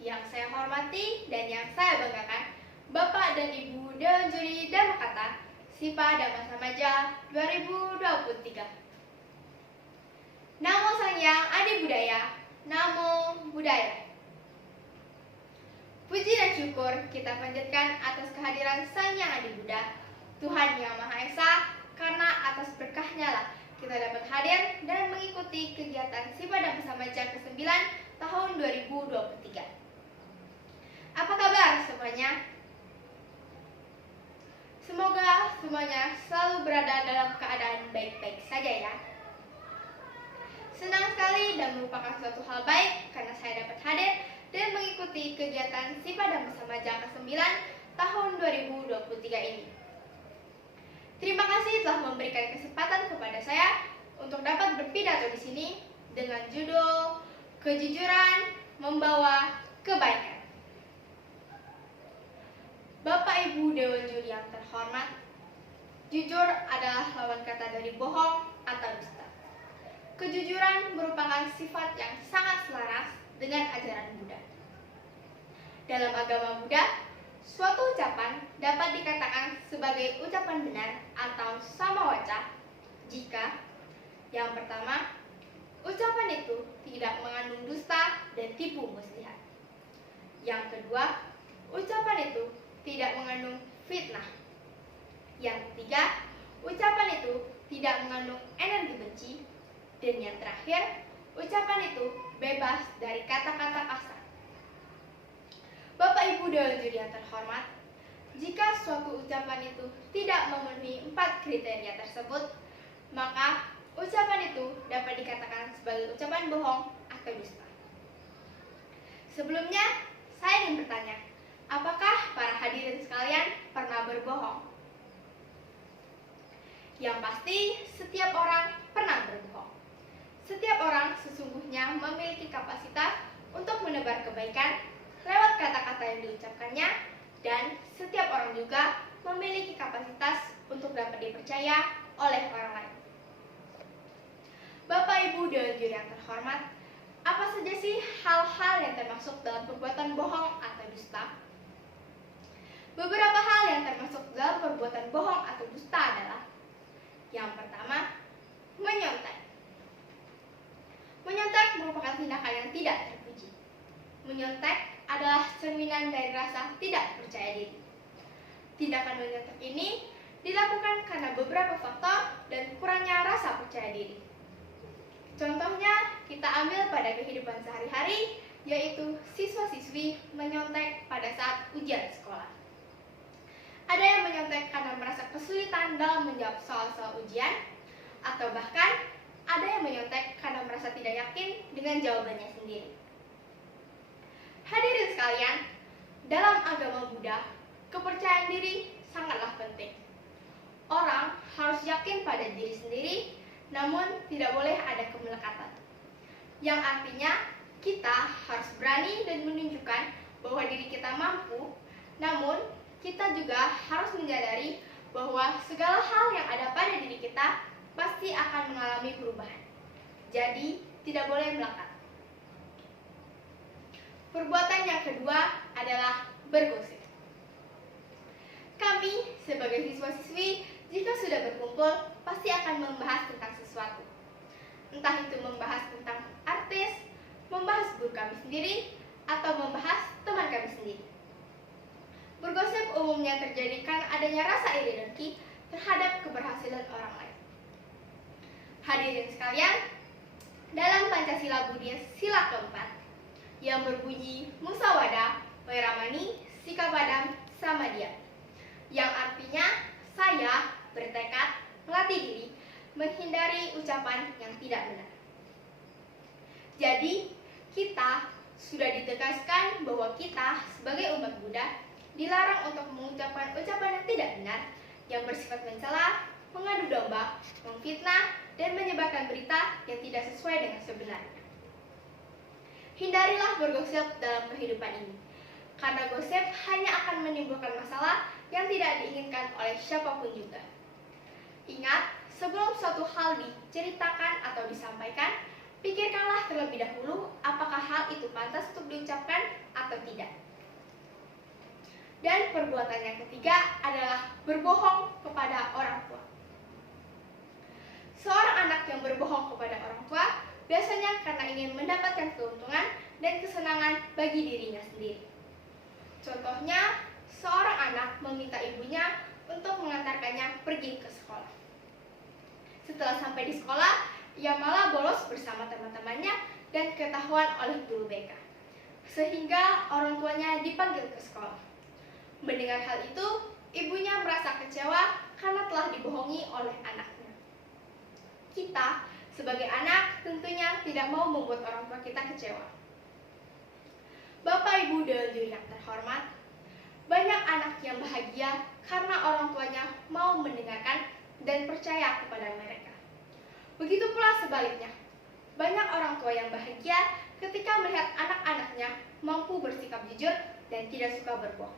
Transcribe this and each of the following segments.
Yang saya hormati dan yang saya banggakan, Bapak dan Ibu Dewan Juri Dharmakata SIPA dan Masa Maja 2023. Namo Sang Hyang Adi Budaya, Namo Buddhaya. Puji dan syukur kita panjatkan atas kehadiran Sang Hyang Adi Buddha, Tuhan Yang Maha Esa, karena atas berkahnya lah kita dapat hadir dan mengikuti kegiatan SIPA dan Masa Maja ke-9 tahun 2023. Apa kabar semuanya? Semoga semuanya selalu berada dalam keadaan baik-baik saja ya. Senang sekali dan merupakan suatu hal baik karena saya dapat hadir dan mengikuti kegiatan SIPA dan Masa Maja ke-9 tahun 2023 ini. Terima kasih telah memberikan kesempatan kepada saya untuk dapat berpidato di sini dengan judul Kejujuran Membawa Kebaikan. Bapak Ibu Dewan Juri yang terhormat, jujur adalah lawan kata dari bohong atau dusta. Kejujuran merupakan sifat yang sangat selaras dengan ajaran Buddha. Dalam agama Buddha, suatu ucapan dapat dikatakan sebagai ucapan benar atau samawaca jika yang pertama, ucapan itu tidak mengandung dusta dan tipu muslihat. Yang kedua, ucapan itu tidak mengandung fitnah. Yang ketiga, ucapan itu tidak mengandung energi benci. Dan yang terakhir, ucapan itu bebas dari kata-kata kasar. Bapak Ibu Dewan Juri yang terhormat, jika suatu ucapan itu tidak memenuhi 4 kriteria tersebut, maka ucapan itu dapat dikatakan sebagai ucapan bohong atau dusta. Sebelumnya, saya ingin bertanya, apakah para hadirin sekalian pernah berbohong? Yang pasti, setiap orang pernah berbohong. Setiap orang sesungguhnya memiliki kapasitas untuk menebar kebaikan lewat kata-kata yang diucapkannya, dan setiap orang juga memiliki kapasitas untuk dapat dipercaya oleh orang lain. Bapak Ibu Dewan Juri yang terhormat, apa saja sih hal-hal yang termasuk dalam perbuatan bohong atau dusta? Beberapa hal yang termasuk dalam perbuatan bohong atau dusta adalah: yang pertama, menyontek. Menyontek merupakan tindakan yang tidak terpuji. Menyontek adalah cerminan dari rasa tidak percaya diri. Tindakan menyontek ini dilakukan karena beberapa faktor dan kurangnya rasa percaya diri. Contohnya, kita ambil pada kehidupan sehari-hari, yaitu siswa-siswi menyontek pada saat ujian sekolah. Ada yang menyontek karena merasa kesulitan dalam menjawab soal-soal ujian, atau bahkan ada yang menyontek karena merasa tidak yakin dengan jawabannya sendiri. Hadirin sekalian, dalam agama Buddha, kepercayaan diri sangatlah penting. Orang harus yakin pada diri sendiri, namun tidak boleh ada kemelekatan. Yang artinya, kita harus berani dan menunjukkan bahwa diri kita mampu, namun kita juga harus menyadari bahwa segala hal yang ada pada diri kita pasti akan mengalami perubahan. Jadi, tidak boleh melekat. Perbuatan yang kedua adalah bergosip. Kami sebagai siswa-siswi, jika sudah berkumpul, pasti akan membahas tentang sesuatu. Entah itu membahas tentang artis, membahas guru kami sendiri, atau membahas teman kami sendiri. Bergosip umumnya terjadi karena adanya rasa iri dengki terhadap keberhasilan orang lain. Hadirin sekalian, dalam Pancasila Buddhis sila keempat yang berbunyi musyawarah, weramani, sikap padam, samadhi, yang artinya saya bertekad melatih diri menghindari ucapan yang tidak benar. Jadi, kita sudah ditegaskan bahwa kita sebagai umat Buddha dilarang untuk mengucapkan ucapan yang tidak benar, yang bersifat mencela, mengadu domba, memfitnah, dan menyebarkan berita yang tidak sesuai dengan sebenarnya. Hindarilah bergosip dalam kehidupan ini, karena gosip hanya akan menimbulkan masalah yang tidak diinginkan oleh siapapun juga. Ingat, sebelum suatu hal diceritakan atau disampaikan, pikirkanlah terlebih dahulu apakah hal itu pantas untuk diucapkan atau tidak. Dan perbuatan yang ketiga adalah berbohong kepada orang tua. Seorang anak yang berbohong kepada orang tua biasanya karena ingin mendapatkan keuntungan dan kesenangan bagi dirinya sendiri. Contohnya, seorang anak meminta ibunya untuk mengantarkannya pergi ke sekolah. Setelah sampai di sekolah, ia malah bolos bersama teman-temannya dan ketahuan oleh guru BK, sehingga orang tuanya dipanggil ke sekolah. Mendengar hal itu, ibunya merasa kecewa karena telah dibohongi oleh anaknya. Kita, sebagai anak, tentunya tidak mau membuat orang tua kita kecewa. Bapak Ibu dan juri yang terhormat, banyak anak yang bahagia karena orang tuanya mau mendengarkan dan percaya kepada mereka. Begitu pula sebaliknya, banyak orang tua yang bahagia ketika melihat anak-anaknya mampu bersikap jujur dan tidak suka berbohong.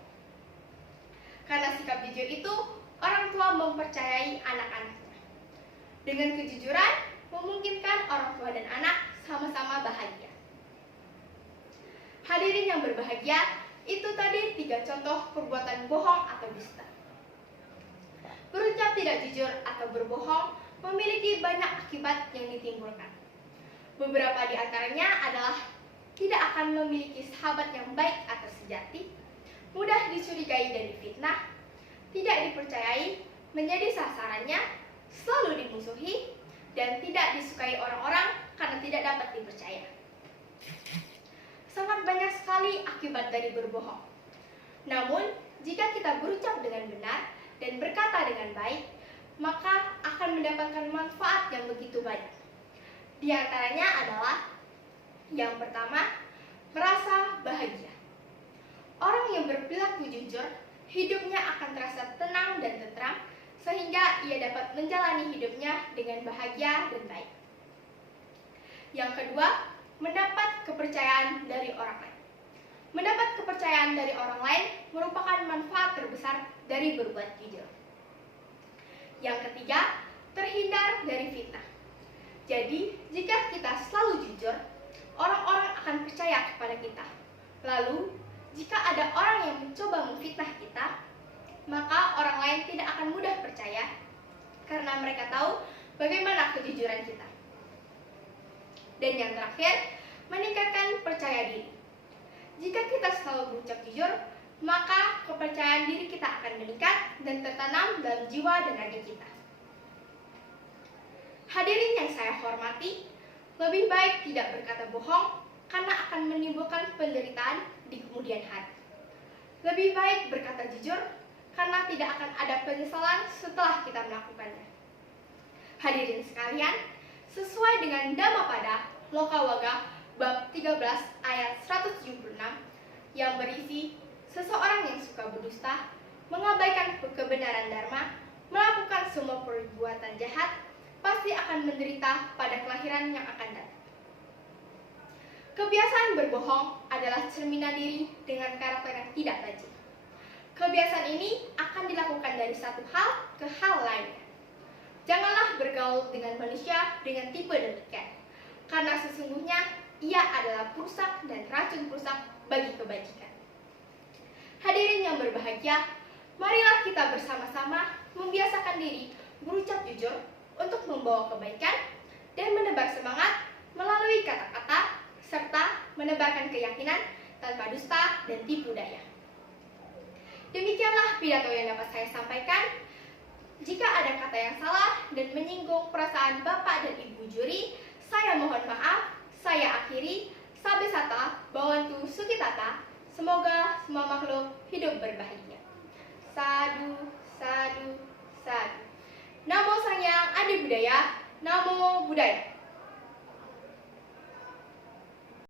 Karena sikap jujur itu, orang tua mempercayai anak-anaknya. Dengan kejujuran, memungkinkan orang tua dan anak sama-sama bahagia. Hadirin yang berbahagia, itu tadi 3 contoh perbuatan bohong atau dusta. Berucap tidak jujur atau berbohong memiliki banyak akibat yang ditimbulkan. Beberapa di antaranya adalah tidak akan memiliki sahabat yang baik atau sejati, mudah dicurigai dan difitnah, tidak dipercayai, menjadi sasarannya, selalu dimusuhi, dan tidak disukai orang-orang karena tidak dapat dipercaya. Sangat banyak sekali akibat dari berbohong. Namun, jika kita berucap dengan benar dan berkata dengan baik, maka akan mendapatkan manfaat yang begitu banyak. Di antaranya adalah yang pertama, merasa bahagia. Orang yang berperilaku jujur, hidupnya akan terasa tenang dan tentram, sehingga ia dapat menjalani hidupnya dengan bahagia dan baik. Yang kedua, mendapat kepercayaan dari orang lain. Mendapat kepercayaan dari orang lain merupakan manfaat terbesar dari berbuat jujur. Yang ketiga, terhindar dari fitnah. Jadi, jika kita selalu jujur, orang-orang akan percaya kepada kita. Lalu, jika ada orang yang mencoba memfitnah kita, maka orang lain tidak akan mudah percaya karena mereka tahu bagaimana kejujuran kita. Dan yang terakhir, meningkatkan percaya diri. Jika kita selalu berucap jujur, maka kepercayaan diri kita akan meningkat dan tertanam dalam jiwa dan raga kita. Hadirin yang saya hormati, lebih baik tidak berkata bohong karena akan menimbulkan penderitaan di kemudian hari. Lebih baik berkata jujur karena tidak akan ada penyesalan setelah kita melakukannya. Hadirin sekalian, sesuai dengan Dhammapada Lokawaga bab 13 ayat 176 yang berisi seseorang yang suka berdusta, mengabaikan kebenaran dharma, melakukan semua perbuatan jahat, pasti akan menderita pada kelahiran yang akan datang. Kebiasaan berbohong adalah cerminan diri dengan karakter yang tidak rajin. Kebiasaan ini akan dilakukan dari satu hal ke hal lainnya. Janganlah bergaul dengan manusia dengan tipe demikian, karena sesungguhnya ia adalah perusak dan racun perusak bagi kebajikan. Hadirin yang berbahagia, marilah kita bersama-sama membiasakan diri berucap jujur untuk membawa kebaikan dan menebar semangat melalui kata-kata serta menebarkan keyakinan tanpa dusta dan tipu daya. Demikianlah pidato yang dapat saya sampaikan. Jika ada kata yang salah dan menyinggung perasaan Bapak dan Ibu juri, saya mohon maaf. Saya akhiri. Sabe sata, bawantu sukitata. Semoga semua makhluk hidup berbahagia. Sadu, sadu, sadu. Namo Sang Hyang Adi Budaya. Namo Buddhaya.